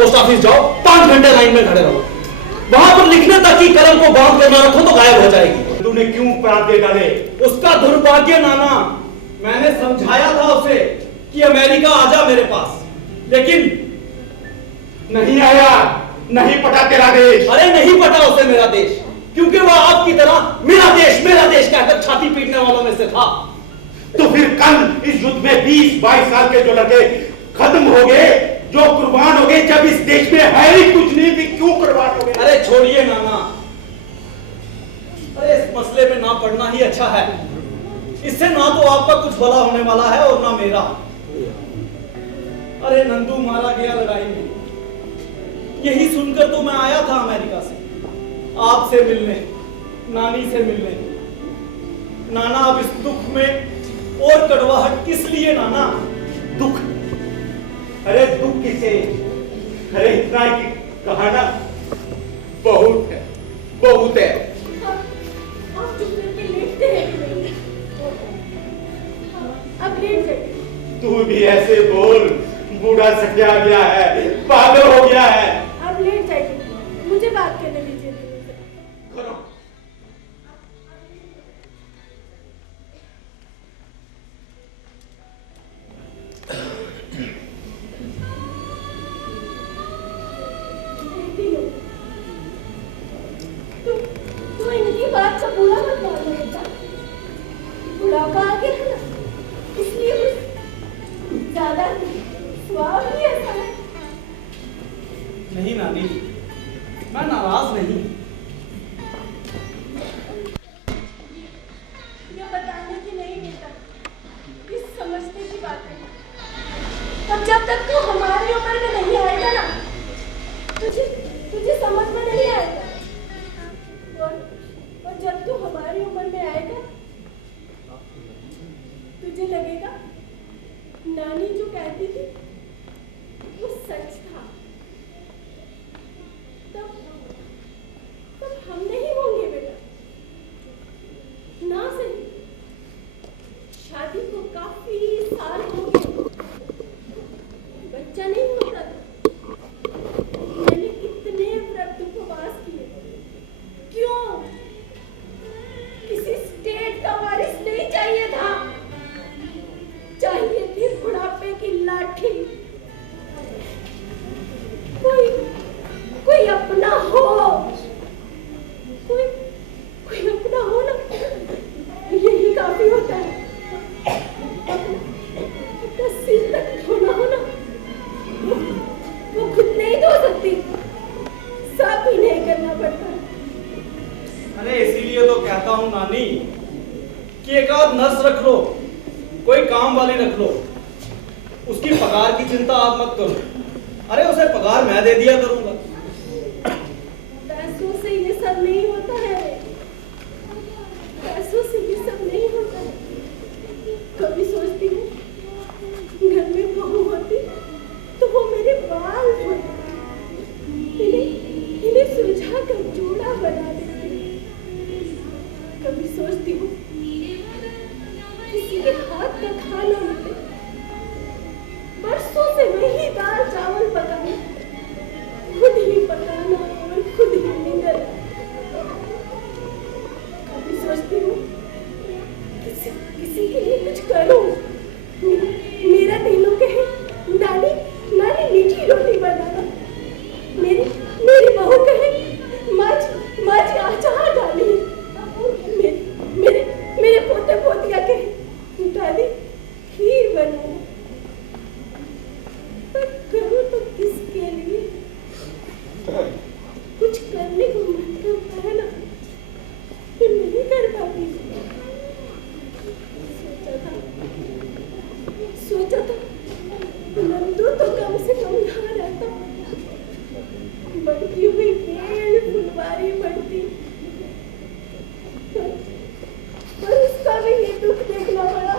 Post office जाओ, 5 घंटे line में खड़े रहो, वहां पर लिखने तक की कलम को बांध कर ना रखो तो गायब हो जाएगी। तूने क्यों प्राप्त दे डाले? उसका दुर्भाग्य नाना, मैंने समझाया था उसे कि अमेरिका आजा मेरे पास, लेकिन नहीं आया, नहीं पटा तेरा देश। अरे नहीं पटा उसे मेरा देश, क्योंकि वह आपकी तरह मेरा देश कहकर छाती पीटने वालों में से था। तो फिर कल इस युद्ध में 20-22 साल के जो लड़के खत्म हो गए, जो कुर्बान हो गए, जब इस देश में है ही कुछ नहीं, भी क्यों कुर्बान हो गए? अरे छोड़िए नाना, अरे इस मसले में ना पढ़ना ही अच्छा है। इससे ना तो आपका कुछ भला होने वाला है और ना मेरा। अरे नंदू मारा गया लड़ाई में, यही सुनकर तो मैं आया था अमेरिका से, आपसे मिलने, नानी से मिलने। नाना अब इस दुख में और कड़वाहट किस लिए नाना? दुख? अरे दुख किसे? अरे इतना कि कहा ना, बहुत है, बहुत है। आप चुप करके लेटते हैं। अब लेट गए। तू भी ऐसे बोल, बूढ़ा सटिया गया है, पागल हो गया है। अब लेट जाइए, मुझे बात करने दीजिए। करो। तो इनकी बात का बुरा मत मानो बेटा, बुढ़ापा आगे है ना, इसलिए कुछ ज्यादा स्वभाव ही ऐसा है। नहीं नानी, मैं नाराज नहीं। ये बताने की नहीं बेटा, इस समझने की बात है। और जब तक तू हमारी उम्र में नहीं आएगा ना, तुझे समझ में नहीं आएगा। और जब तू हमारी उम्र में आएगा, तुझे लगेगा नानी जो कहती थी वो सच था। तब हम नहीं होंगे बेटा, ना सही। शादी को काफी साल हो गए, बच्चा नहीं होता था। मैंने कितने व्रत उपवास किए, क्यों? किसी स्टेट का वारिस नहीं चाहिए था, चाहिए थी बुढ़ापे की लाठी। कोई अपना हो, कोई अपना हो ना, यही काफी होता है। अपना सिर तक धोना हो ना, वो खुद नहीं धो सकती, साफ ही नहीं करना पड़ता। अरे इसीलिए तो कहता हूँ नानी कि एक आध नर्स रख लो, कोई काम वाली रख लो। उसकी पगार की चिंता आप मत करो, अरे उसे पगार मैं दे दिया करूंगा। पैसों से ये सब नहीं होता है, पैसों से ये सब नहीं होता है। कभी सोचती हूँ घर में बहू होती तो वो मेरे बाल धोती, इन्हें सुलझा कर जोड़ा बना देती। कभी सोचती हूँ किसी के हाथ का खाना मिले, बरसों से वही दाल चावल पकाना, खुद ही पकाना और खुद ही निगलना। कभी सोचती हूँ किसी के लिए कुछ करूं। मेरा दिलों कहे नानी मीठी रोटी बनाना, मेरी बहू कहे माँ जी अचार डाली, मेरे पोते पोतिया कहे दादी खीर बनाना। पर करूं तो किसके लिए? कुछ करने को मन करता है ना, तो नहीं कर पाती। सोचा था नंदू तो कम से कम यहाँ रहता, बढ़ती हुई बेल फुलवारी बढ़ती, पर उसका भी ये दुख देखना पड़ा।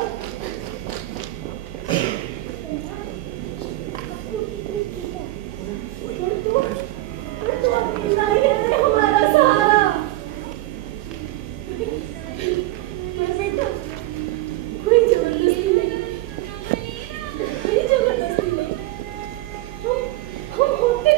पर तू अकेला ही है हमारा सहारा। पर बेटा कोई जबरदस्ती नहीं, हम होते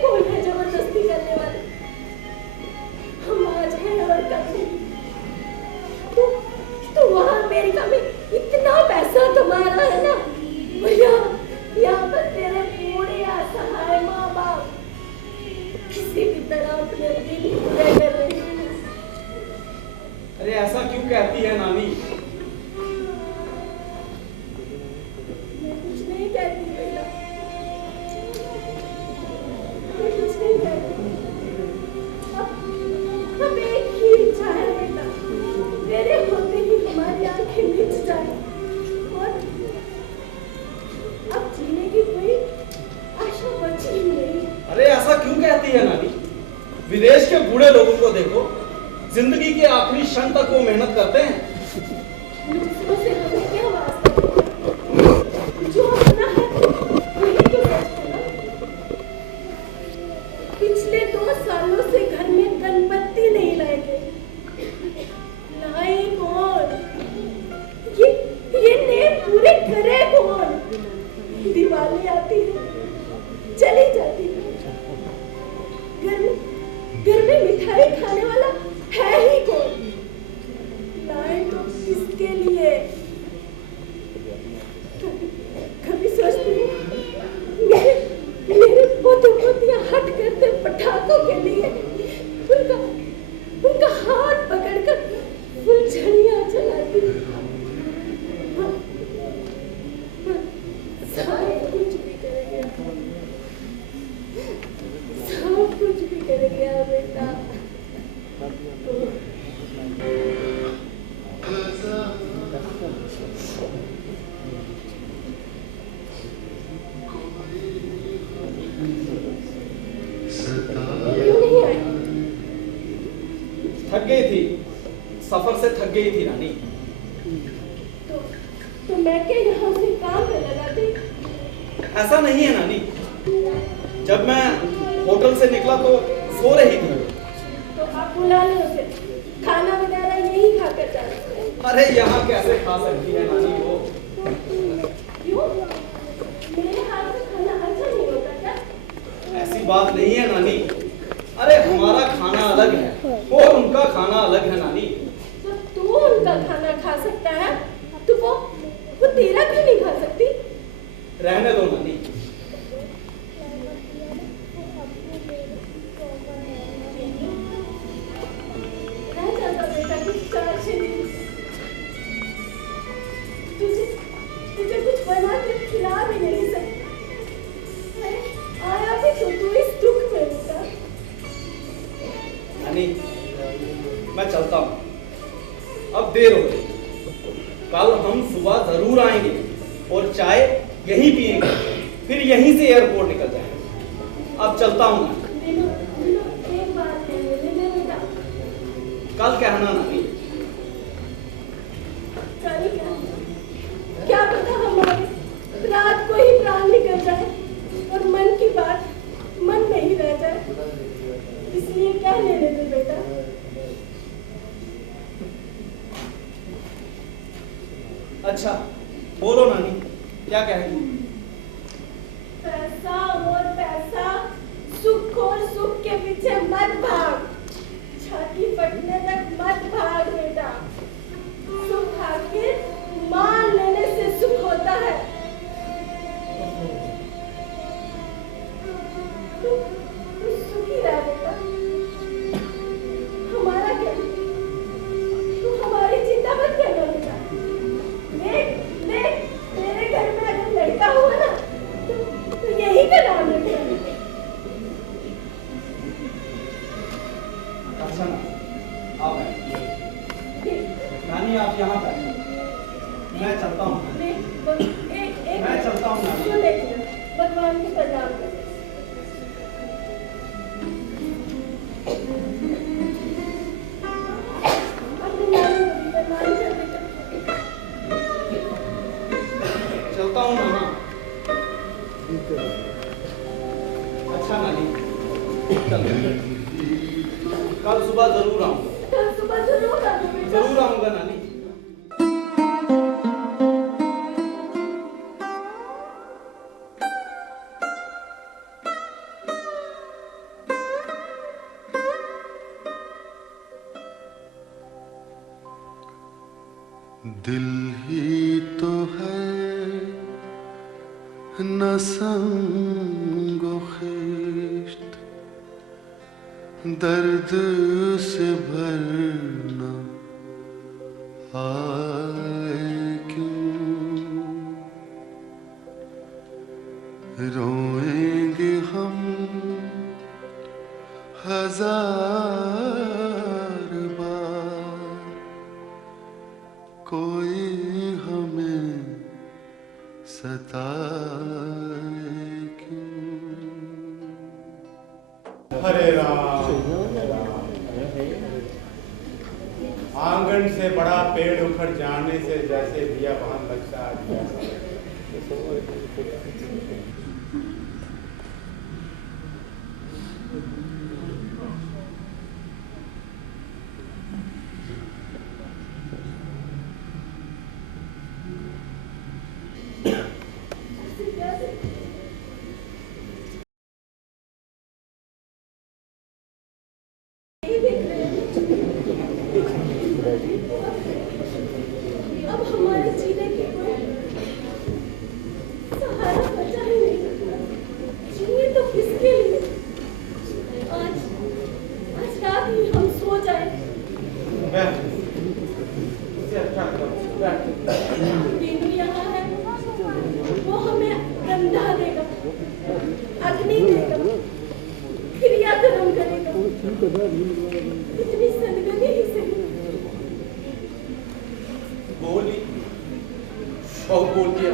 नहीं कहती बेटा, मैं कुछ नहीं कहती। अब एक ही इच्छा है बेटा, तेरे होते ही हमारी आंखें मिच जाए और अब जीने की कोई आशा बची ही नहीं। अरे ऐसा क्यों कहती है नानी? विदेश के बूढ़े लोगों को देखो, जिंदगी के आखिरी क्षण तक वो मेहनत करते हैं। दूसरों से हमें क्या वास्ता? जो अपना है वही तो सच है ना। पिछले 2 सालों से घर में गणपति नहीं लाए गए। लाए कौन? ये नेम पूरे करे कौन? दिवाली आती है, चली जाती है। घर में मिठाई खाने वाला है ही कौन? लाए तो किसके लिए? कभी सोचती हूँ मेरे पोते पोतियां हट करते पटाखों के लिए उनका हाथ पकड़कर फुलझड़ियां जलाती। सब कुछ भी करेंगे, सब कुछ भी करेंगे बेटा। क्यों नहीं आए? थक गई थी, सफर से थक गई थी नानी। तो मैं क्या यहाँ से काम पे लगा दी? ऐसा नहीं है नानी, जब मैं होटल से निकला तो सो रही थी। तो आप बुला ले उसे, खाना वगैरह यही खाकर जा सकते हैं। अरे यहाँ कैसे खा सकती है नानी वो? क्यों? मेरे हाथ से खाना अच्छा नहीं होता क्या? ऐसी बात नहीं है नानी। अरे हमारा खाना अलग है और उनका खाना अलग है नानी। तो तू उनका खाना खा सकता है, तो वो तेरा क्यों नहीं खा सकती? रहने दो नानी। रह जाता बेटा कुछ 4-6 दिन। तुझे कुछ बना के खिला भी नहीं सकती। आया भी तो तू इस दुख में बेटा। नानी मैं चलता हूँ, अब देर हो गई। कल हम सुबह जरूर आएंगे और चाय यहीं पिएंगे, फिर यहीं से एयरपोर्ट निकल जाएंगे। अब चलता हूँ मैं। एक बात है मेरे बेटा। कल कहना नानी। कल क्या पता हमारे रात को ही प्राण निकल जाए और मन की बात मन में ही रह जाए, इसलिए क्या लेने दे बेटा। अच्छा बोलो नानी, क्या कहेगी? पैसा और पैसा, सुख और सुख के पीछे मत भाग, छाती फटने तक मत भाग बेटा। सुख आखिर मान लेने से सुख होता है। तू सुखी रह बेटा, हमारा क्या? तू हमारी चिंता मत करना बेटा। देख तेरे घर में अगर लड़का हुआ ना तो यही का नाम रखेंगे। अच्छा ना, आप बैठिए। नानी आप यहाँ बैठिए, मैं चलता हूँ। मैं चलता हूँ नानी। भगवान की प्रणाम कर। चलता हूँ नाना। अच्छा नानी, चलो कल सुबह जरूर आऊंगा। कल सुबह जरूर आना बेटा। जरूर आऊंगा नानी। दिल ही तो है न संगो खिश्त, दर्द से भरना आए क्यों। रोएंगे हम 1000 बार, कोई हमें सताए क्यों। हरे राम। आंगन से बड़ा पेड़ उखड़ जाने से जैसे बियाबान लगता है। अब हमारे जीने की कोई सहारा बचा ही नहीं। जिए तो किसके लिए? आज रात ही हम सो जाए। बेनू यहाँ है, वो हमें रंधा देगा, अग्नि देगा, क्रियाक्रम करेगा। इतनी सदगति ही सही। बोली बहुत बोलती है।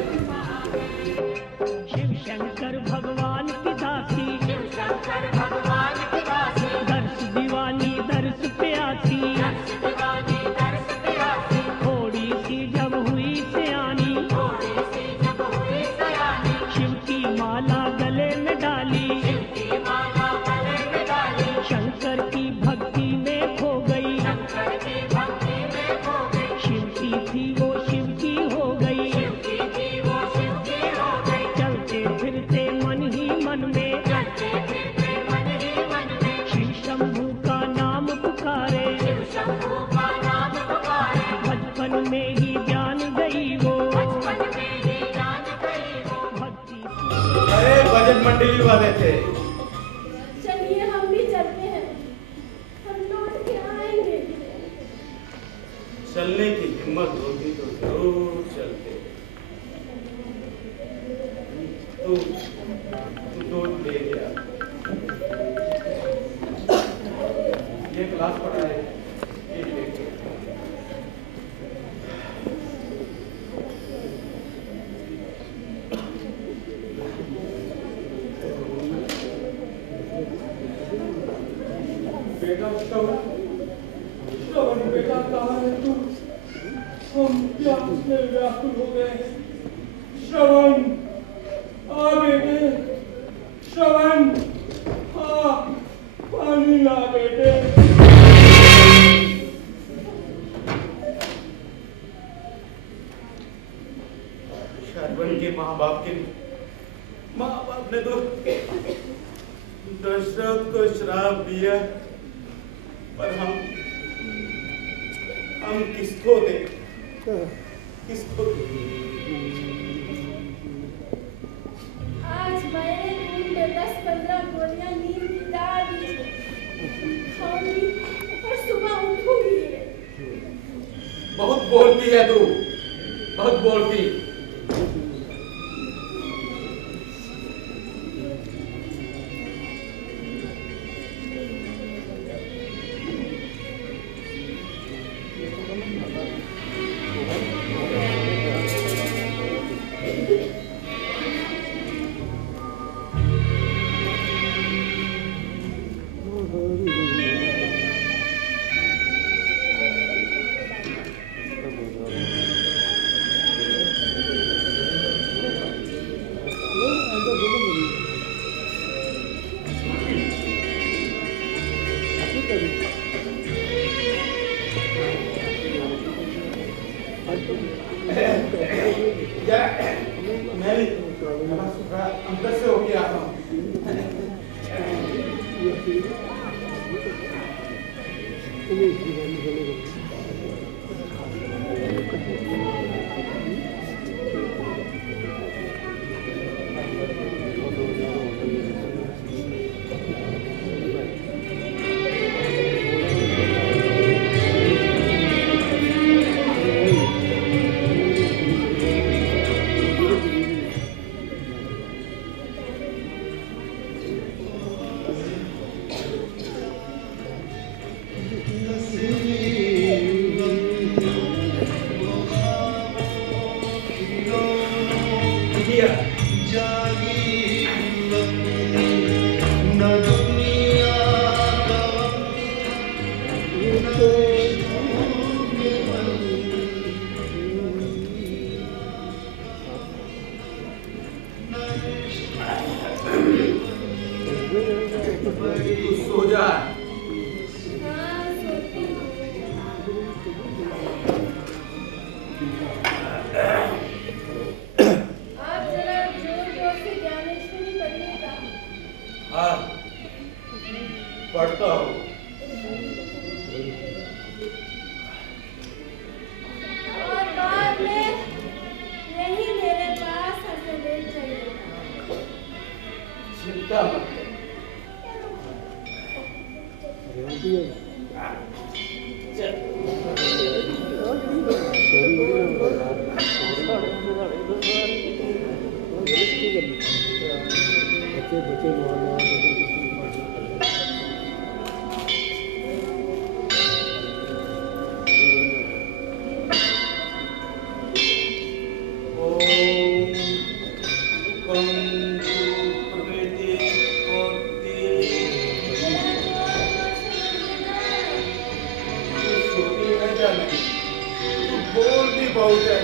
शिव शंकर भगवान की दासी, शिव शंकर भगवान की दासी, दर्श दीवानी दर्श प्यासी, दर्श दीवानी दर्श प्यासी, थोड़ी सी जब हुई सयानी, थोड़ी सी जब हुई सयानी, शिव की माला गले में डाली, शिव की माला गले में डाली, शंकर की भक्ति में खो गई, शंकर की भक्ति में खो गई, शिव की थी वो शिव की हो गई, शिव की थी वो शिव की हो गई, चलते फिरते मन ही मन में, चलते फिरते मन ही मन में, शिव शंभू का नाम पुकारे, शिव शंभू का नाम पुकारे, बचपन में ही जान गई वो, बचपन में ही जान गई वो भक्ति। अरे भजन मंडली वाले थे। चलिए हम भी चलते हैं, हम लौट के आएंगे। चलने की हिम्मत होगी तो जरूर चलते। तू दूध ले गया। ये क्लास पढ़ा है, ये लेके। बेटा श्रवण, श्रवण बेटा कहाँ है तू? हम प्यास में व्याकुल हो गए हैं। श्रवण, आ बेटे, श्रवण, आ पानी ला बेटे। श्रवण के माँ बाप ने तो दशरथ को श्राप दिया, पर हम किसको दे, किसको दे? आज मैंने दिन में 10-15 गोलियां नींद की डाल दी, खाऊंगी और सुबह उठूंगी। बहुत बोलती है तू, बहुत बोलती। मैं अंदर से होके आता हूँ। जागी अपनी न दुनिया का तू सो जा। हाँ, सोती हूँ। आप जरा जोर-जोर से ज्ञानेश्वरी पढ़िएगा। हाँ, पढ़ता हूँ। और बाद में यही मेरे पास आकर बैठ जाइएगा। चिंता मत कर। बहुत है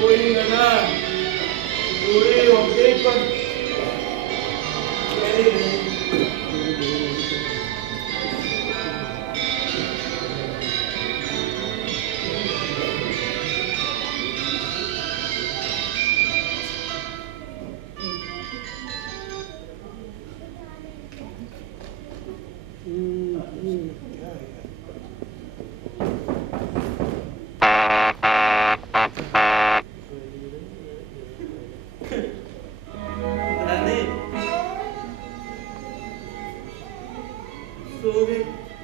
कोई ना पूरी हो गई पर मेरी नहीं।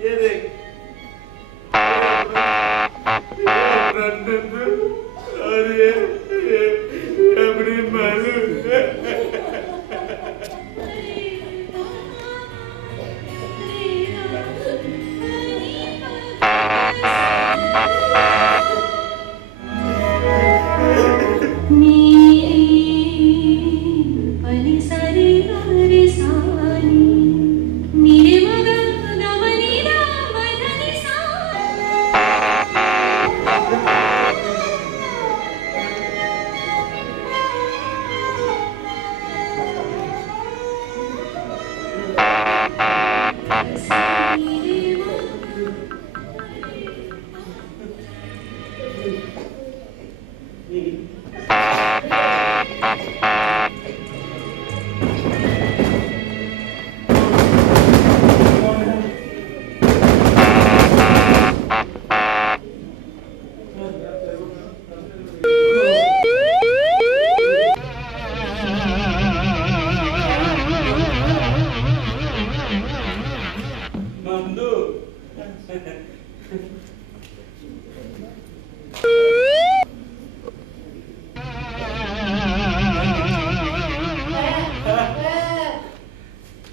ये देख अरे अपनी मालूम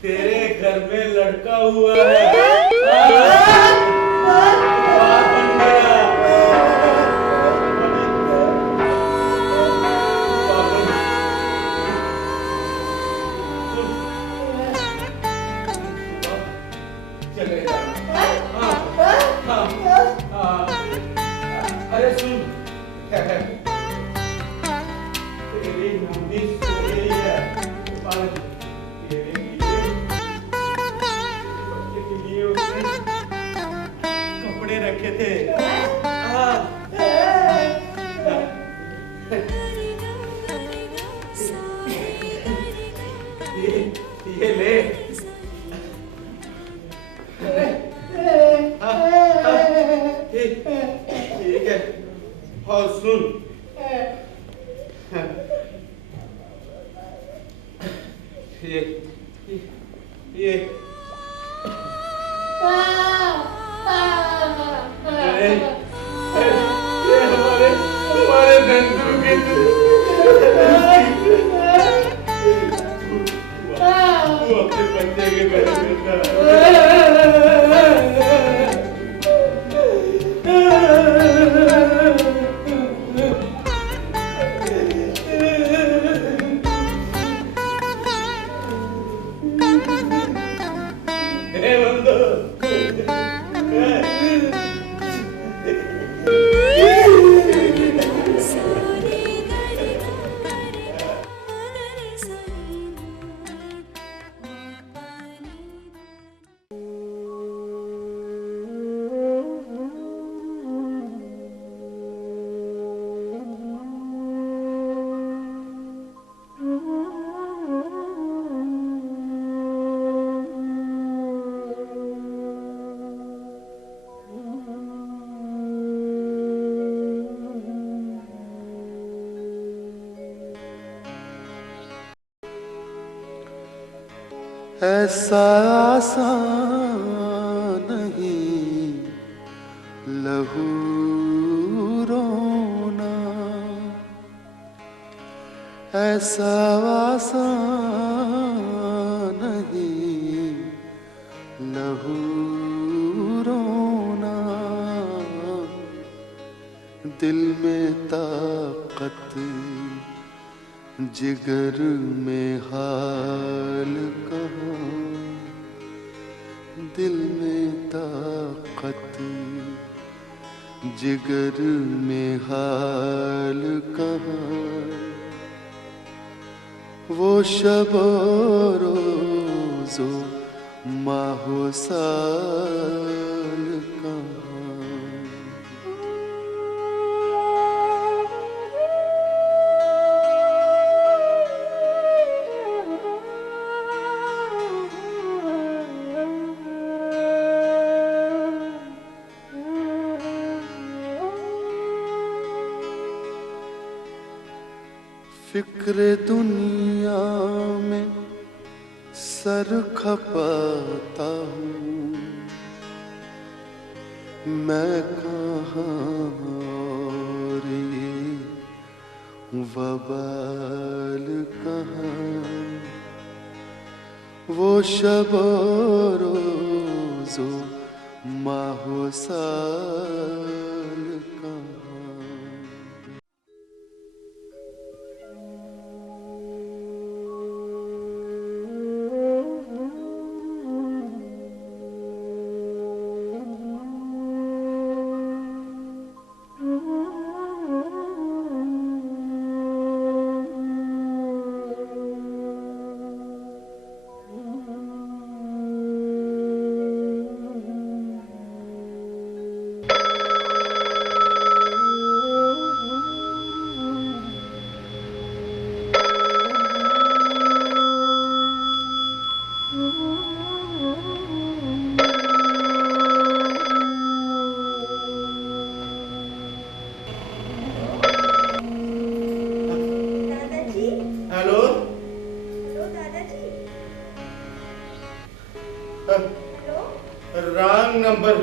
तेरे घर में लड़का हुआ है। बाप बन गया। चले हाँ, हाँ, हाँ। अरे सुन तेरी नानी सो गई है। तेरे लिए उसने कपड़े रखे थे। ये ले। ठीक है और सुन ये हमारे नंदू के वो अपने बच्चे के घर में था। ऐसा आसान नहीं लहू रोना, ऐसा आसान नहीं लहू रोना। दिल में ताकत जिगर में हाल कहाँ, दिल में ताकत जिगर में हाल कहाँ। वो शब रोज़ो माहो साल कहाँ। फिक्र दुनिया में सर खपाता हूँ, मैं कहाँ और ये वबाल कहाँ। वो शब रोज़ो माहो साल कहाँ। Hello, wrong number.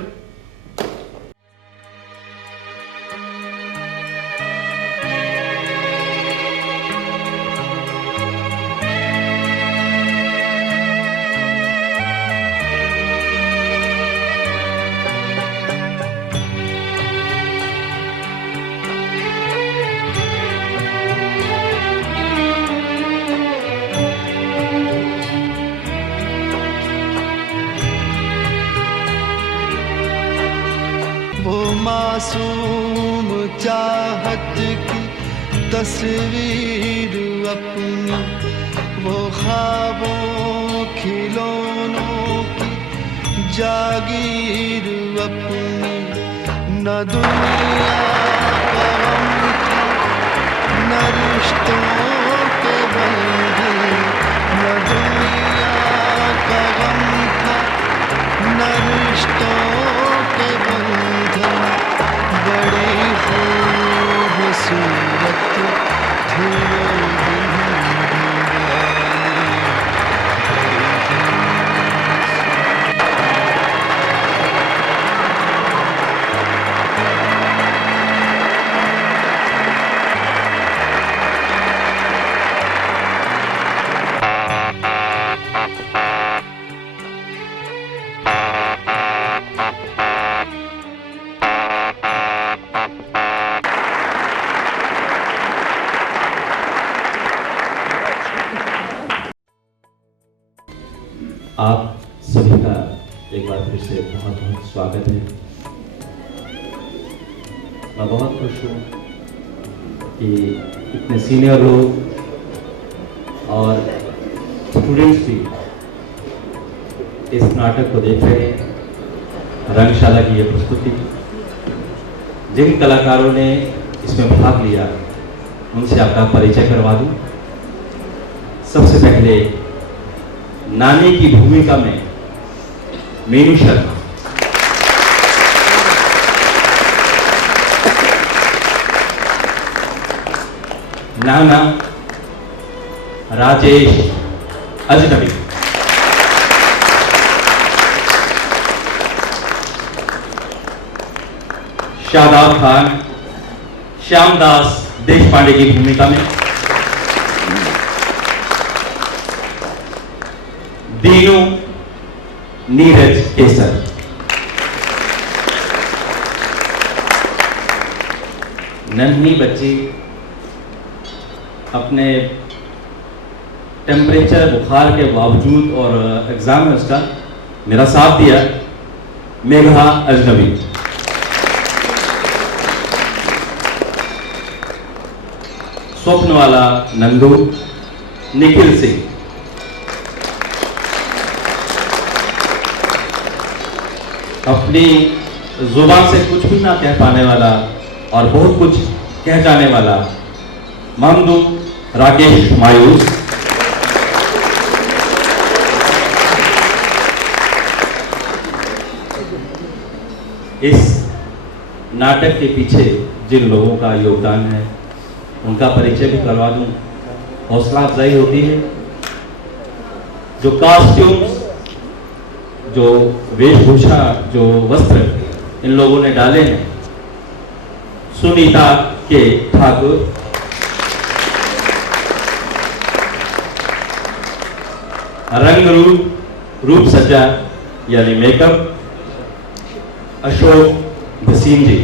वो मासूम चाहत की तस्वीर अपनी, वो ख्वाबों खिलौनों की जागीर अपनी। न दुनिया का गम था, न रिश्तों के बंधन, न दुनिया का गम था, न रिश्तों के बंधन। बड़ी खूबसूरत थी वो आप सभी का एक बार फिर से बहुत बहुत स्वागत है। मैं बहुत खुश हूँ कि इतने सीनियर लोग और स्टूडेंट्स भी इस नाटक को देख रहे हैं। रंगशाला की ये प्रस्तुति, जिन कलाकारों ने इसमें भाग लिया उनसे आपका परिचय करवा दूं। सबसे पहले नानी की भूमिका में मीनू शर्मा, नाना राजेश अजनबी, शादाब खान श्यामदास देशपांडे की भूमिका में, दीनू नीरज केसर, नन्ही बच्ची अपने टेम्परेचर बुखार के बावजूद और एग्जाम में उसका मेरा साथ दिया, मेघा अजनबी। स्वप्न वाला नंदू निखिल सिंह, अपनी जुबान से कुछ भी ना कह पाने वाला और बहुत कुछ कह जाने वाला ममदूद राकेश मायूस, इस नाटक के पीछे जिन लोगों का योगदान है उनका परिचय भी करवा दूं, हौसला अफजाई होती है। जो कॉस्ट्यूम्स, जो वेशभूषा, जो वस्त्र इन लोगों ने डाले हैं, सुनीता के ठाकुर, रंग रूप सज्जा यानी मेकअप अशोक भसीन जी,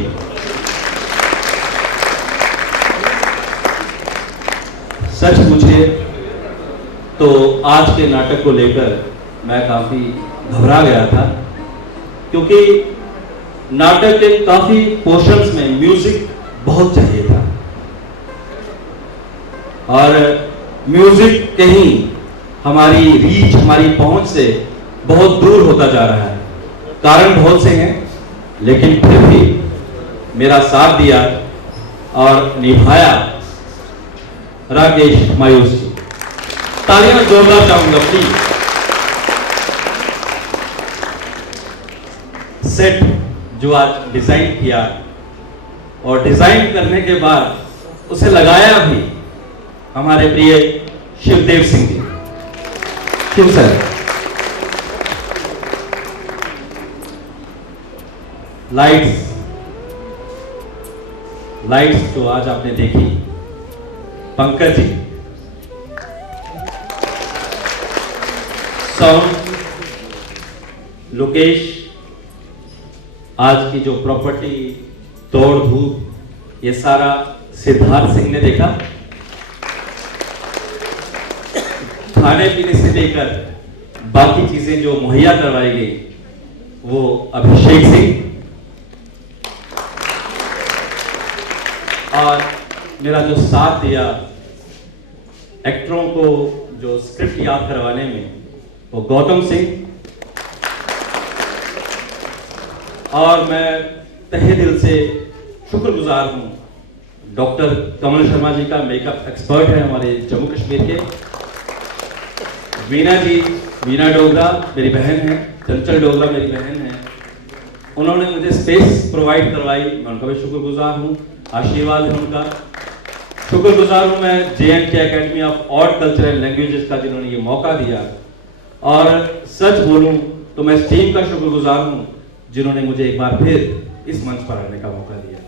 सच पूछे तो आज के नाटक को लेकर मैं काफी घबरा गया था, क्योंकि नाटक के काफी पोर्शंस में म्यूजिक बहुत चाहिए था और म्यूजिक कहीं हमारी रीच, हमारी पहुंच से बहुत दूर होता जा रहा है। कारण बहुत से हैं, लेकिन फिर भी मेरा साथ दिया और निभाया राकेश मायूस जी। तालियां जोरदार चाहूंगा प्लीज। सेट जो आज डिजाइन किया और डिजाइन करने के बाद उसे लगाया भी हमारे प्रिय शिवदेव सिंह जी। शिव सर, लाइट्स जो आज आपने देखी, पंकज जी, साउंड लोकेश, आज की जो प्रॉपर्टी दौड़ धूप ये सारा सिद्धार्थ सिंह ने देखा। खाने पीने से लेकर बाकी चीजें जो मुहैया करवाई गई वो अभिषेक सिंह, और मेरा जो साथ दिया एक्टरों को जो स्क्रिप्ट याद करवाने में वो गौतम सिंह, और मैं तहे दिल से शुक्रगुजार हूं डॉक्टर कमल शर्मा जी का, मेकअप एक्सपर्ट है हमारे जम्मू कश्मीर के। वीना जी, वीना डोगरा मेरी बहन है, चंचल डोगरा मेरी बहन है, उन्होंने मुझे स्पेस प्रोवाइड करवाई, मैं उनका भी शुक्रगुजार हूँ। आशीर्वाद है उनका। शुक्रगुजार हूँ मैं JNK academy of art culture and languages का, जिन्होंने ये मौका दिया। और सच बोलूं तो मैं इस टीम का शुक्रगुजार हूँ जिन्होंने मुझे एक बार फिर इस मंच पर आने का मौका दिया।